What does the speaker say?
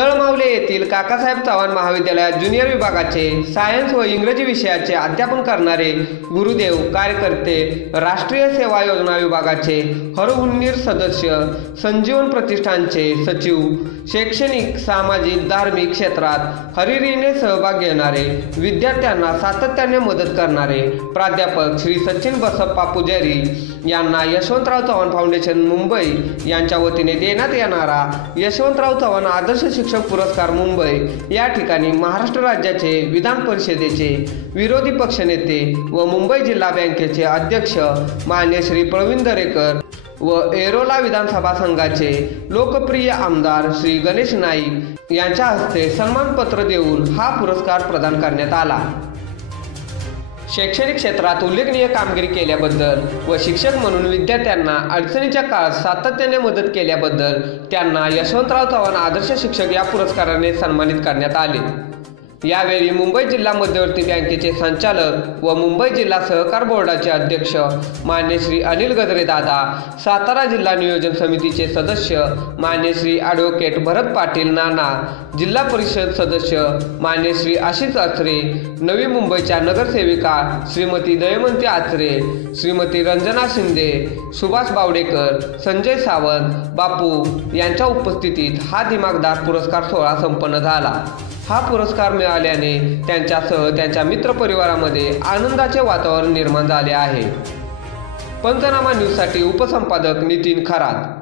तळमावले येथील काकासाहेब चव्हाण महाविद्यालयात ज्युनियर विभागाचे सायन्स व इंग्रजी विषयाचे अध्यापन करणारे गुरुदेव कार्यकर्ते, राष्ट्रीय सेवा योजना विभागाचे हरहुन्नीर सदस्य, संजीवन प्रतिष्ठानचे सचिव, शैक्षणिक, सामाजिक, धार्मिक क्षेत्रात हरिरीने सहभाग घेणारे, विद्यार्थ्यांना सातत्याने मदत करणारे प्राध्यापक श्री सचिन बसप्पा पुजारी यांना यशवंतराव चव्हाण फाउंडेशन मुंबई यांच्या वतीने देण्यात येणारा यशवंतराव चव्हाण आदर्श शिक्षक पुरस्कार मुंबई या ठिकाणी महाराष्ट्र राज्याचे विधान परिषदेचे विरोधी पक्षनेते व मुंबई जिल्हा बँकेचे अध्यक्ष मान्य श्री प्रवीण दरेकर व एरोला विधानसभा संघाचे लोकप्रिय आमदार श्री गणेश नाईक यांच्या हस्ते सन्मानपत्र देऊन हा पुरस्कार प्रदान करण्यात आला। शैक्षणिक क्षेत्रात उल्लेखनीय कामगिरी केल्याबद्दल व शिक्षक म्हणून विद्यार्थ्यांना अडचणीच्या काळात सातत्याने मदत केल्याबद्दल त्यांना यशवंतराव चव्हाण आदर्श शिक्षक या पुरस्काराने सन्मानित करण्यात आले। यावेळी मुंबई जिल्हा मध्यवर्ती बँकेचे संचालक व मुंबई जिल्हा सहकार बोर्डाचे अध्यक्ष मान्य श्री अनिल गजरे दादा, सातारा जिल्हा नियोजन समितीचे सदस्य मान्य श्री ॲडव्होकेट भरत पाटील नाना, जिल्हा परिषद सदस्य मान्य श्री आशिष आचरे, नवी मुंबईच्या नगरसेविका श्रीमती दयमंती आचरे, श्रीमती रंजना शिंदे, सुभाष बावडेकर, संजय सावंत, बापू यांच्या उपस्थितीत हा दिमागदार पुरस्कार सोहळा संपन्न झाला। हा पुरस्कार मिळाल्याने त्यांच्यासह त्यांच्या मित्रपरिवारामध्ये आनंदाचे वातावरण निर्माण झाले आहे। पंचनामा न्यूजसाठी उपसंपादक नितीन खरात।